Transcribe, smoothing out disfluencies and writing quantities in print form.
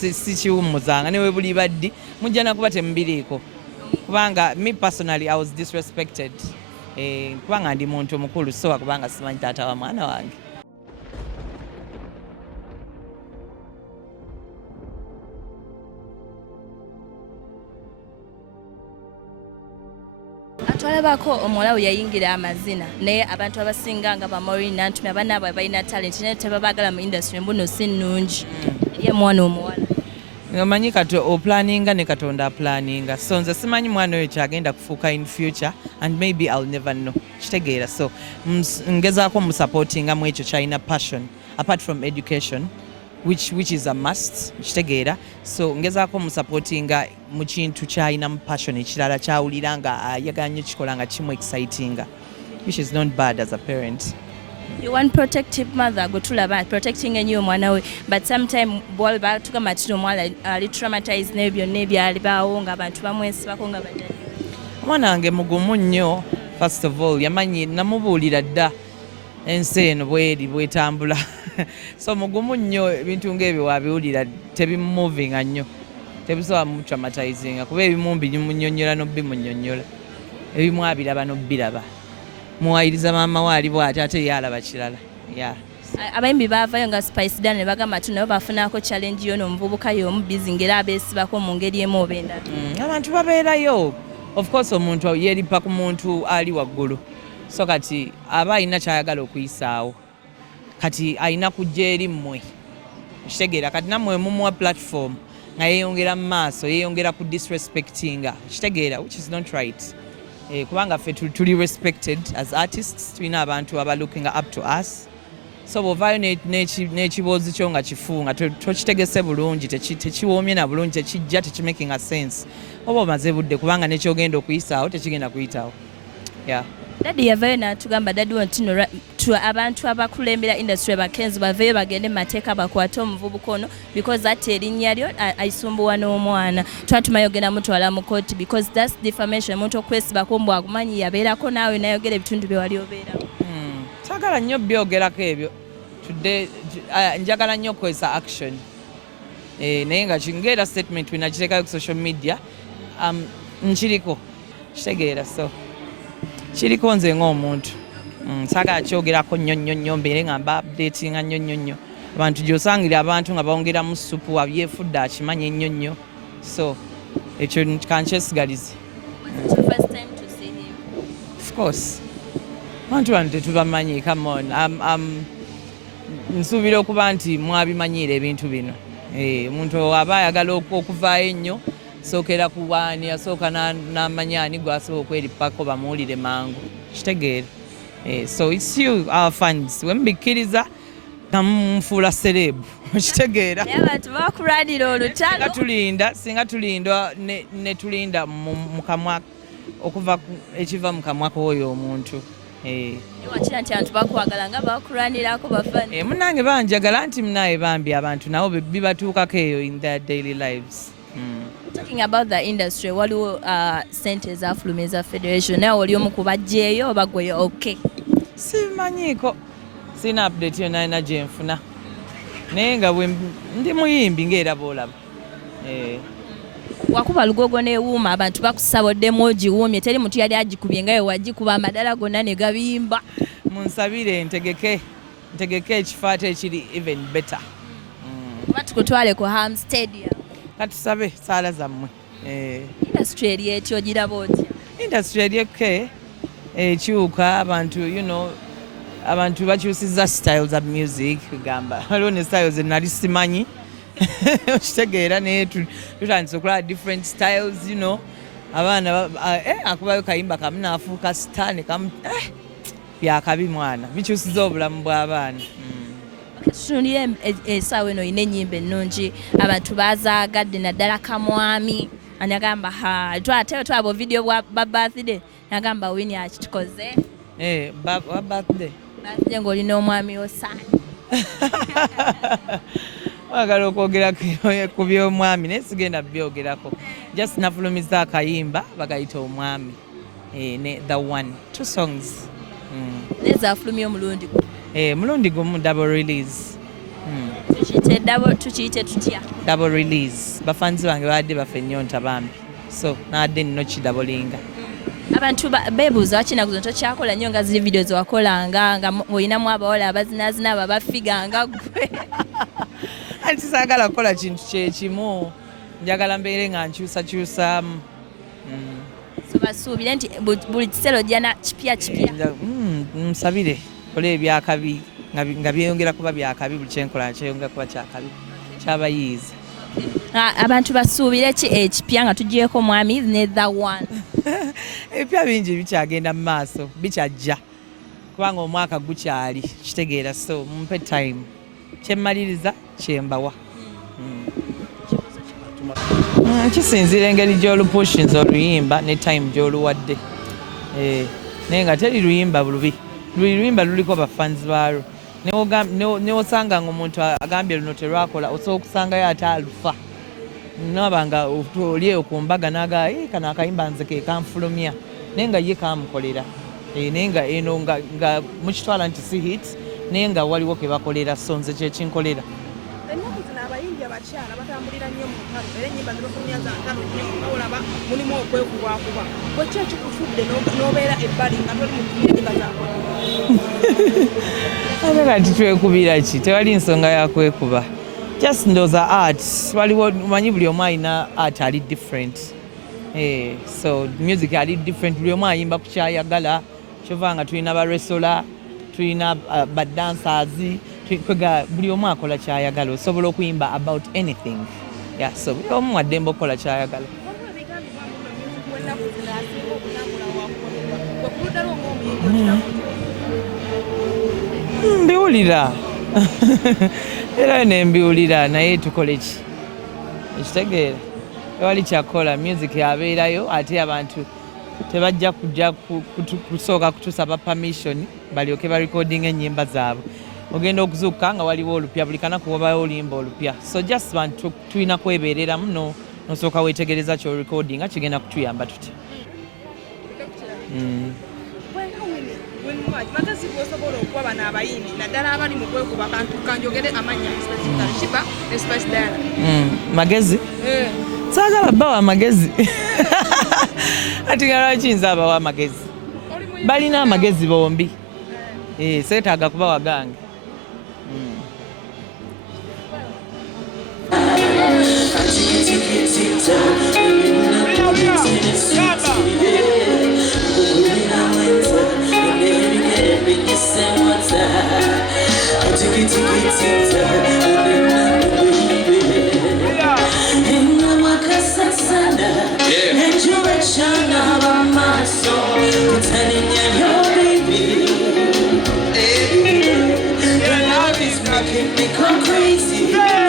sikiwummuzanga newe buli baddi mujja nakuba temubiriiko kubanga me personally I was disrespected kubanga ndi muntu mukulu so kubanga simanyi taata wa mwana wange. Atwalabako omuwala we yayingira amazina naye abantu abasinga nga bamawulire nantumi abaana abo balina talent naye tebabagala mu industry mbuno si nnungi ye mwana omuwala ngamanyi oplaninga ne Katonda aplaninga so nze simanyi mwana oyo kyagenda kufuuka in future and maybe I'll never know kitegeera so ngezaako musupportinga mu ekyo kyalina passion apart from education which is a must kitegeera so ngezaako musupportinga mu kintu kyalina mu passion ekirala kyawulira nga ayagala nnyo kikola nga kimu excitinga which is not bad as a parent. You want protective mother go tulaba protecting enyo omwana we but sometime bwali batugamba tino omwana ali traumatized nebyo byalibawo nga abantu bamwesibako nga badali omwana wange mugumu nnyo first of all yamanyi namubuulira dda ensi eno bwetambula so mugumu nnyo ebintu ng'ebyo wabiwulira tebimumovinga nnyo tebisobola mutraumatizinga kuba ebimu bimunyonnyola n'obimunyonnyola ebimu abiraba n'obiraba muwayiriza maama waali bw'ati ate ye alaba kirala. Abayimbi baavayo nga Spice Dan ne bagamba tu nabo bafunako challenge yo n'omuvubuka y'omu Bizzy ngera abeesibako mu ngeri emu oba endala. Abantu babeerayo of course omuntu yeeripa ku muntu ali waggulu so kati aba alina kyayagala okuyisaawo kati alina kujja eri mmwe kitegeera kati nammwe mumuwa platform nga yeeyongera mu maaso yeeyongera ku disrespectinga kitegeera which is not right. Kubanga ffe tuli respected as artists tulina abantu aba looking up to us so bw'ovaayo n'ekiboozi kyo nga kifu nga tokitegese bulungi tekiwoomye na bulungi tekijja tekimaking a sense oba omaze budde kubanga nekyogenda okuyisaawo tekigenda kuyitawo. Daddy yavayo n'atugamba daddy wantino abantu abakulembera industry bakenzi baveyo bagende mu mateeka bakwate omuvubuka ono because ate erinnya lyo ayisumbuwa n'omwana twatuma yogenda mutwala mu kooti because that's defamation omuntu okwesibako mbu akumanyi yabeerako naawe nayogera ebitundu bye wali obeeramu. Saagala nnyo byogerako ebyo tudde njagala nnyo okukozesa action naye nga kingeera statement wenagiteekayo ku social media nkiriko kitegeera so kiriko nze ng'omuntu saagala kyogerako nnyo mbeere nga mba updatinga nnyo abantu gy'osangira abantu nga bawongeramu supu wabyefudde akimanya ennyo so ekyo kankyesigalize. Of course abantu bano tetubamanyi come on nsuubira okuba nti mwabimanyiira ebintu bino omuntu aba ayagala okuvaayo ennyo sookera ku bwani asooka n'amanya ani gwasobola okwerippako bamuwulire mangu kitegeera so it's you our fans wemubikkiriza namufuula serebu kitegeera abantu bakulwanira olutalo singa tulinda ne tulinda mu kamwa okuva ekiva mu kamwa k'oyo omuntu wakira nti abantu bakwagala nga bakulwanirako bafani munange banjagala nti munaye bambi abantu nabo bibatuukako eyo in their daily lives. Talking about the industry, waliwo sente ezafuluma eza federation naye oli omu kubajjeeyo oba gwe okay? Simanyiiko sina update yonna alina gye nfuna naye nga ndi muyimbi ng'era bw'olaba. Wakuba lugogo n'ewuuma abantu bakusaboddemu ogiwuumye teri muntu yali agikubye nga we wagikuba amadala gonna ne gabimba. Munsabire ntegeke ekifo ate ekiri even better. Oba tukutwale ku Ham Stadium. Katusabe saala zammwe. Industry eri etyo ogiraba otya? Industry eri ekyuka abantu abantu bakyusizza styles of music kugamba waliwo ne styles ennali simanyi okitegeera naye tutandise okulaba different styles abaana akubayo kayimba kamu naafuuka sitaani kamu byakabi mwana bikyusizza obulamu bw'abaana. Tutunulira essaawa eno olina ennyimba ennungi abantu bazaagadde naddala Kamwami anagamba ate twaba video bwa birthday nagamba Winnie akitukoze birthday ng'olina omwami osaani wagala okwogera ku by'omwami naye sigenda byogerako just nafulumiza akayimba bagayita omwami the one 2 songs nezafulumya omulundi mulundi gumu double release tukiyite tutya double release bafanzi bange badde bafe nnyonta bambi so nadde nno kidabolinga abantu beebuuza wakinaguzo tokyakola nnyo nga ziri video zewakolanga nga olinamu abawala abazinazina abo abafiganga gwe anti saagala kukola kintu kyekimu njagala mbeere nga nkyusakyusaamu so basuubire nti buli kiseera ojjana kipya nsabire kola ebyakabi nga byeyongera kuba byakabi buli kyenkola kyeyongera kuba kyakabi kyabayiizi abantu basuubire ki ekipya nga tugyeko mwami ne the one ebipya bingi bikyagenda mu maaso bikyajja kubanga omwaka gukyali kitegeera so mumpe time kyemmaliriza kyembawa kisinziira engeri gy'olupushinza oluyimba ne time gy'oluwadde naye nga teri luyimba bulubi buli luyimba luliko bafanzi baalwo newosanga nga omuntu agambye luno terwakola osobola okusangayo ate alufa naba nga oli okumbaga naga kano akayimba nze ke kanfulumya naye nga ye kamukolera naye nga eno nga mukitwala nti si hit naye nga waliwo ke bakolera so nze kyekinkolera ennaku zino abayimbi abakyala batambulira nnyo mu ntalo era ennyimba zibafulumya za ntalo nnyo nga olaba mulimu okwekubakuba kweki ekikufudde n'obeera ebbali nga toli mu ennyimba zaako ate kati twekubira ki tewali nsonga yakwekuba just ndooza art waliwo manyi buli omu alina art ali different so music ali different buli omu ayimba ku kyayagala kyova nga tulina baresola tulina badancers buli omu akola kyayagala osobola okuyimba about anything so buli omu waddembe okukola kyayagala mbiwulira era nembiwulira naye tukole ki ekitegeera ewali kyakola music yabeerayo ate abantu tebajja kujja kusooka kutusaba permission balyoke barecording ennyimba zaabwe ogenda okuzuuka nga waliwo olupya buli kanaku wabayo olimba olupya so just bantu tulina kwebeereramu nosooka weetegereza kyorecordinga kigenda kutuyamba tutya magezi gosobola okuba bano abayimbi naddala abali mu kwekuba kantu kanjogere amannya Sheebah ne Spice Diana magezi saagala bawa amagezi ati nga lwaki nze abawa amagezi balina amagezi bombi seetaaga kuba wagange Your love is making me go crazy.